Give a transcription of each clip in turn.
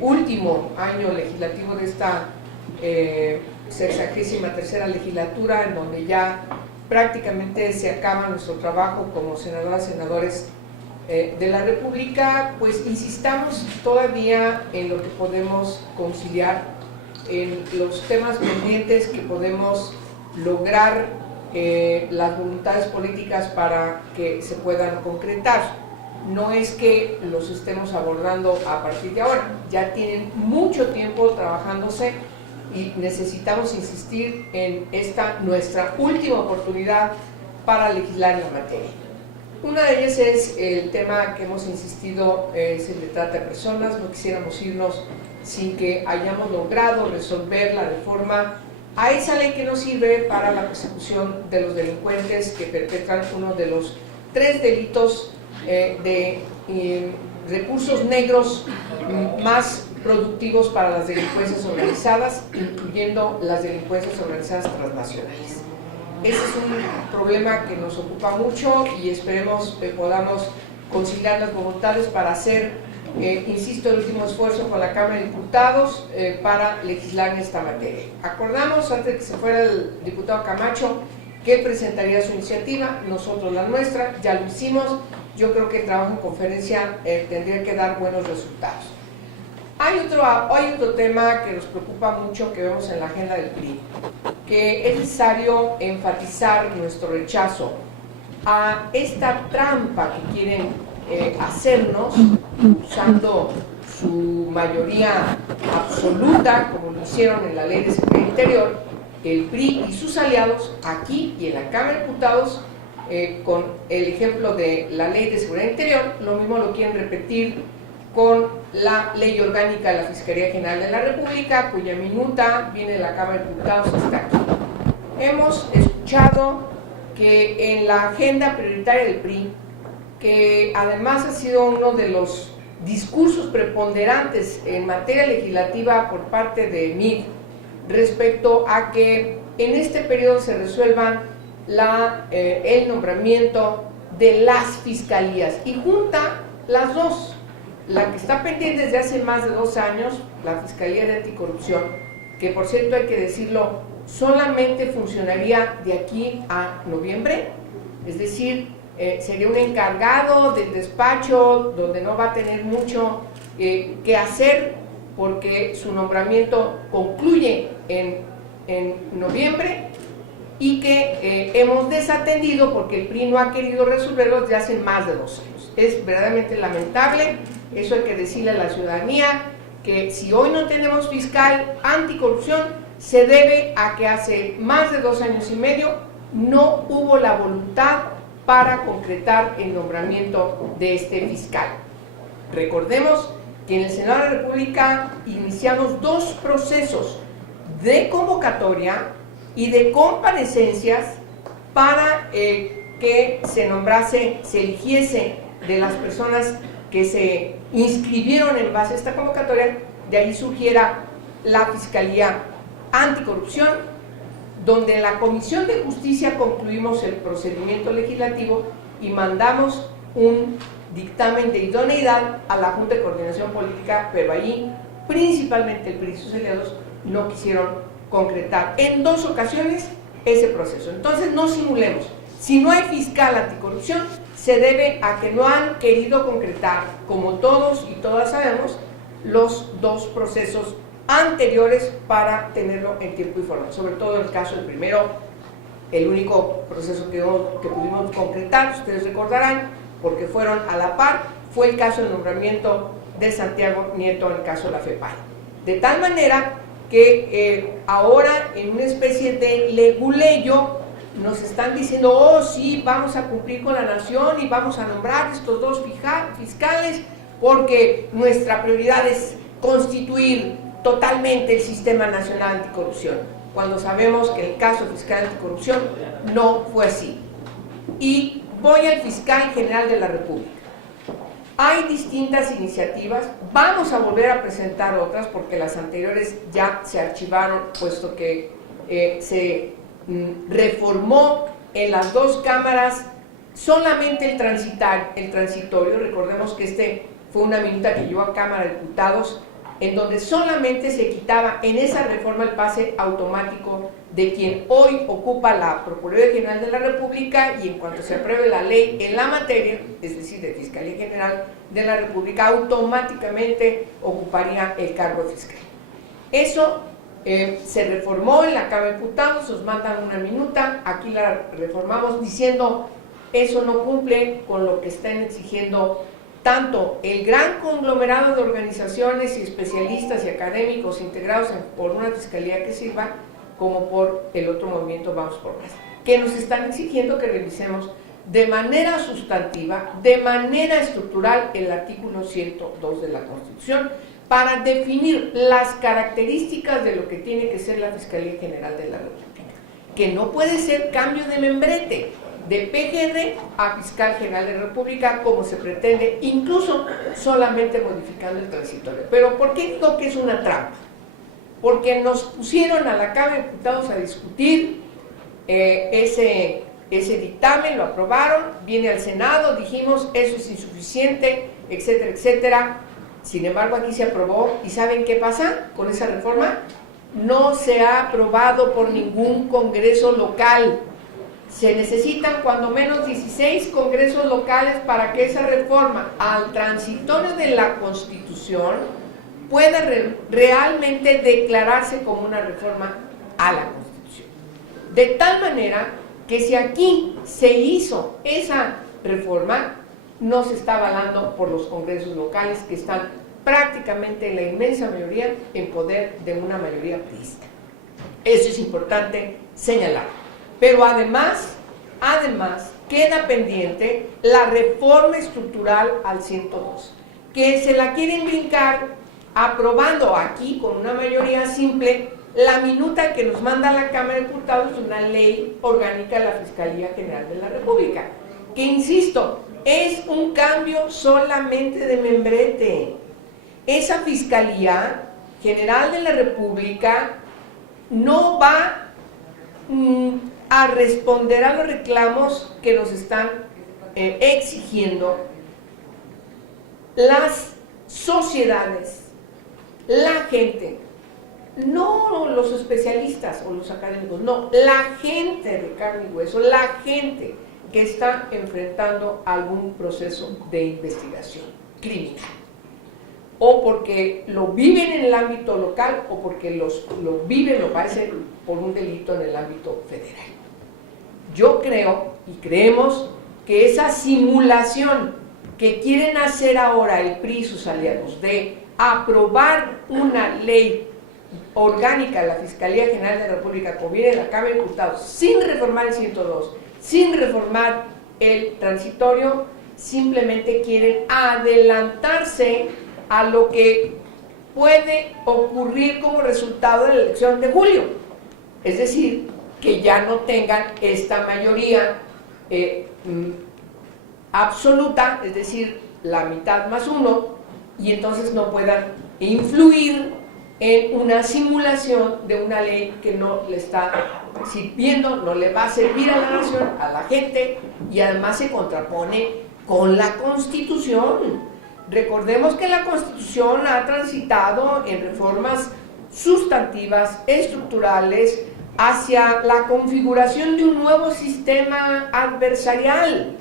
Último año legislativo de esta 63ª legislatura, en donde ya prácticamente se acaba nuestro trabajo como senadoras y senadores de la República, pues insistamos todavía en lo que podemos conciliar, en los temas pendientes que podemos lograr las voluntades políticas para que se puedan concretar. No es que los estemos abordando a partir de ahora, ya tienen mucho tiempo trabajándose y necesitamos insistir en esta nuestra última oportunidad para legislar en la materia. Una de ellas es el tema que hemos insistido, es el de trata de personas. No quisiéramos irnos sin que hayamos logrado resolver la reforma a esa ley que nos sirve para la persecución de los delincuentes que perpetran uno de los 3 delitos de recursos negros más productivos para las delincuencias organizadas, incluyendo las delincuencias organizadas transnacionales. Ese es un problema que nos ocupa mucho y esperemos que podamos conciliar las voluntades para hacer, insisto, el último esfuerzo con la Cámara de Diputados para legislar en esta materia. Acordamos, antes de que se fuera el diputado Camacho, que presentaría su iniciativa, nosotros la nuestra, ya lo hicimos. Yo creo que el trabajo en conferencia tendría que dar buenos resultados. Hay otro tema que nos preocupa mucho, que vemos en la agenda del PRI, que es necesario enfatizar nuestro rechazo a esta trampa que quieren hacernos, usando su mayoría absoluta, como lo hicieron en la Ley de Seguridad Interior, el PRI y sus aliados aquí y en la Cámara de Diputados, con el ejemplo de la Ley de Seguridad Interior. Lo mismo lo quieren repetir con la Ley Orgánica de la Fiscalía General de la República, cuya minuta viene de la Cámara de Diputados hasta aquí. Hemos escuchado que en la agenda prioritaria del PRI, que además ha sido uno de los discursos preponderantes en materia legislativa por parte de MID, respecto a que en este periodo se resuelvan el nombramiento de las fiscalías, y junta las dos, la que está pendiente desde hace más de 2 años, la Fiscalía de Anticorrupción, que por cierto hay que decirlo, solamente funcionaría de aquí a noviembre, es decir, sería un encargado del despacho donde no va a tener mucho que hacer, porque su nombramiento concluye en noviembre, y que hemos desatendido porque el PRI no ha querido resolverlo desde hace más de 2 años. Es verdaderamente lamentable. Eso hay que decirle a la ciudadanía, que si hoy no tenemos fiscal anticorrupción, se debe a que hace más de 2 años y medio no hubo la voluntad para concretar el nombramiento de este fiscal. Recordemos que en el Senado de la República iniciamos 2 procesos de convocatoria y de comparecencias para que se nombrase, se eligiese de las personas que se inscribieron en base a esta convocatoria, de ahí surgiera la Fiscalía Anticorrupción, donde en la Comisión de Justicia concluimos el procedimiento legislativo y mandamos un dictamen de idoneidad a la Junta de Coordinación Política, pero ahí principalmente el PRI y sus aliados no quisieron concretar en 2 ocasiones ese proceso. Entonces no simulemos. Si no hay fiscal anticorrupción, se debe a que no han querido concretar, como todos y todas sabemos, los 2 procesos anteriores para tenerlo en tiempo y forma. Sobre todo en el caso del primero, el único proceso que pudimos concretar, ustedes recordarán, porque fueron a la par, fue el caso del nombramiento de Santiago Nieto en el caso de la FEPADE. De tal manera que ahora, en una especie de leguleyo, nos están diciendo: oh sí, vamos a cumplir con la nación y vamos a nombrar estos 2 fiscales porque nuestra prioridad es constituir totalmente el Sistema Nacional Anticorrupción, cuando sabemos que el caso fiscal anticorrupción no fue así. Y voy al fiscal general de la República. Hay distintas iniciativas, vamos a volver a presentar otras porque las anteriores ya se archivaron, puesto que se reformó en las 2 cámaras solamente el transitorio. Recordemos que fue una minuta que llevó a Cámara de Diputados en donde solamente se quitaba en esa reforma el pase automático de quien hoy ocupa la Procuraduría General de la República, y en cuanto se apruebe la ley en la materia, es decir, de Fiscalía General de la República, automáticamente ocuparía el cargo fiscal. Eso se reformó en la Cámara de Diputados, nos mandan una minuta, aquí la reformamos diciendo eso no cumple con lo que están exigiendo tanto el gran conglomerado de organizaciones y especialistas y académicos integrados por una fiscalía que sirva, como por el otro movimiento Vamos por Más, que nos están exigiendo que revisemos de manera sustantiva, de manera estructural, el artículo 102 de la Constitución, para definir las características de lo que tiene que ser la Fiscalía General de la República, que no puede ser cambio de membrete, de PGR a Fiscal General de la República, como se pretende, incluso solamente modificando el transitorio. Pero ¿por qué digo que es una trampa? Porque nos pusieron a la Cámara de Diputados a discutir ese dictamen, lo aprobaron, viene al Senado, dijimos eso es insuficiente, etcétera, etcétera. Sin embargo, aquí se aprobó, ¿y saben qué pasa con esa reforma? No se ha aprobado por ningún congreso local. Se necesitan cuando menos 16 congresos locales para que esa reforma al transitorio de la Constitución pueda realmente declararse como una reforma a la Constitución. De tal manera que si aquí se hizo esa reforma, no se está avalando por los congresos locales, que están prácticamente en la inmensa mayoría en poder de una mayoría priista. Eso es importante señalar. Pero además queda pendiente la reforma estructural al 102, que se la quieren brincar aprobando aquí con una mayoría simple la minuta que nos manda la Cámara de Diputados, una ley orgánica de la Fiscalía General de la República, que insisto, es un cambio solamente de membrete. Esa Fiscalía General de la República no va a responder a los reclamos que nos están exigiendo las sociedades, la gente, no los especialistas o los académicos, no, la gente de carne y hueso, la gente que está enfrentando algún proceso de investigación criminal, o porque lo viven en el ámbito local o porque lo padecen por un delito en el ámbito federal. Yo creo y creemos que esa simulación que quieren hacer ahora el PRI y sus aliados de aprobar una ley orgánica de la Fiscalía General de la República, como viene de la Cámara de Diputados, sin reformar el 102, sin reformar el transitorio, simplemente quieren adelantarse a lo que puede ocurrir como resultado de la elección de julio. Es decir, que ya no tengan esta mayoría absoluta, es decir, la mitad más uno, y entonces no puedan influir en una simulación de una ley que no le está sirviendo, no le va a servir a la nación, a la gente, y además se contrapone con la Constitución. Recordemos que la Constitución ha transitado en reformas sustantivas, estructurales, hacia la configuración de un nuevo sistema adversarial,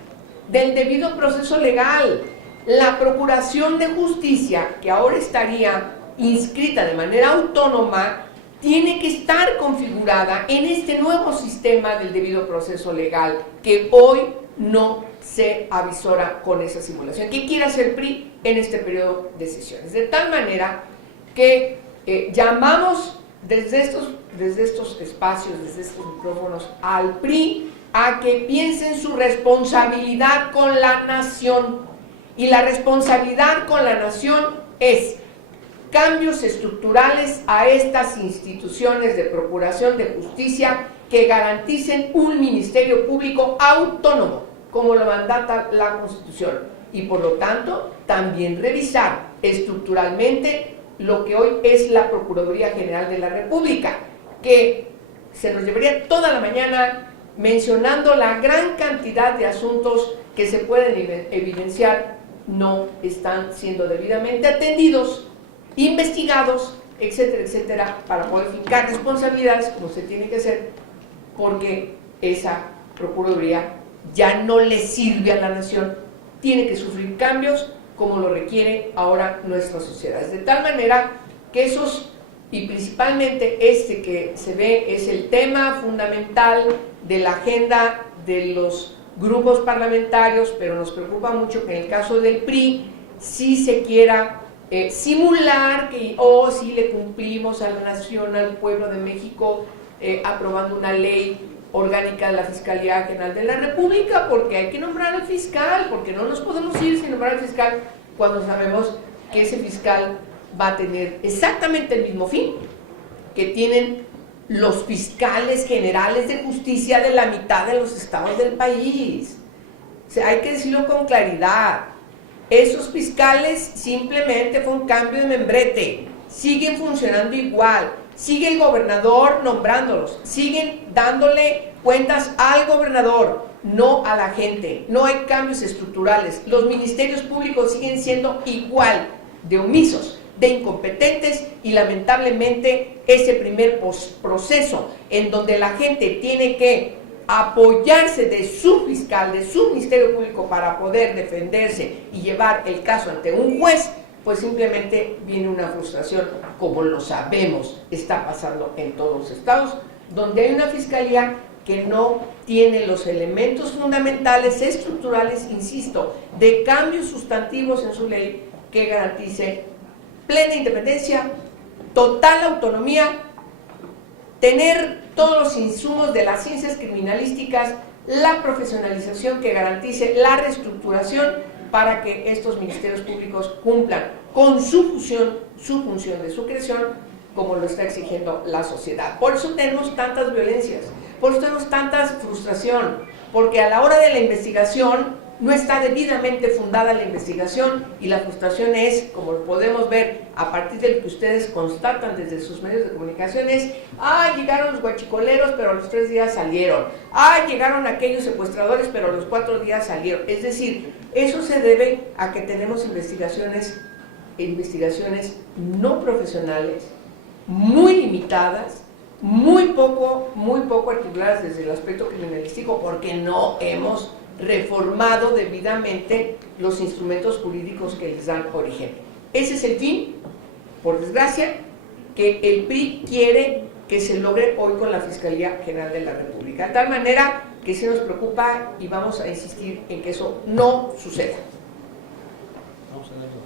del debido proceso legal. La Procuración de Justicia, que ahora estaría inscrita de manera autónoma, tiene que estar configurada en este nuevo sistema del debido proceso legal, que hoy no se avisora con esa simulación que quiere hacer PRI en este periodo de sesiones. De tal manera que llamamos desde estos espacios, desde estos micrófonos, al PRI a que piensen su responsabilidad con la nación. Y la responsabilidad con la nación es cambios estructurales a estas instituciones de procuración de justicia que garanticen un ministerio público autónomo, como lo mandata la Constitución, y por lo tanto también revisar estructuralmente lo que hoy es la Procuraduría General de la República, que se nos llevaría toda la mañana mencionando la gran cantidad de asuntos que se pueden evidenciar no están siendo debidamente atendidos investigados, etcétera, etcétera, para poder fijar responsabilidades como se tiene que hacer, porque esa Procuraduría ya no le sirve a la nación, tiene que sufrir cambios como lo requiere ahora nuestra sociedad. De tal manera que esos, y principalmente este que se ve, es el tema fundamental de la agenda de los grupos parlamentarios, pero nos preocupa mucho que en el caso del PRI sí se quiera simular que sí le cumplimos a la nación, al pueblo de México, aprobando una ley orgánica de la Fiscalía General de la República, porque hay que nombrar al fiscal, porque no nos podemos ir sin nombrar al fiscal cuando sabemos que ese fiscal va a tener exactamente el mismo fin que tienen los fiscales generales de justicia de la mitad de los estados del país. O sea, hay que decirlo con claridad. Esos fiscales simplemente fue un cambio de membrete, siguen funcionando igual, sigue el gobernador nombrándolos, siguen dándole cuentas al gobernador, no a la gente, no hay cambios estructurales, los ministerios públicos siguen siendo igual de omisos, de incompetentes, y lamentablemente ese primer proceso en donde la gente tiene que apoyarse de su fiscal, de su ministerio público para poder defenderse y llevar el caso ante un juez, pues simplemente viene una frustración, como lo sabemos está pasando en todos los estados, donde hay una fiscalía que no tiene los elementos fundamentales, estructurales, insisto, de cambios sustantivos en su ley que garantice plena independencia, total autonomía, tener todos los insumos de las ciencias criminalísticas, la profesionalización que garantice la reestructuración para que estos ministerios públicos cumplan con su función de su creación, como lo está exigiendo la sociedad. Por eso tenemos tantas violencias, por eso tenemos tanta frustración, porque a la hora de la investigación no está debidamente fundada la investigación, y la frustración es, como lo podemos ver a partir de lo que ustedes constatan desde sus medios de comunicación, es: llegaron los guachicoleros, pero a los 3 días salieron; llegaron aquellos secuestradores, pero a los 4 días salieron. Es decir, eso se debe a que tenemos investigaciones no profesionales, muy limitadas, muy poco articuladas desde el aspecto criminalístico, porque no hemos reformado debidamente los instrumentos jurídicos que les dan origen. Ese es el fin, por desgracia, que el PRI quiere que se logre hoy con la Fiscalía General de la República, de tal manera que sí nos preocupa y vamos a insistir en que eso no suceda. Vamos a darlo.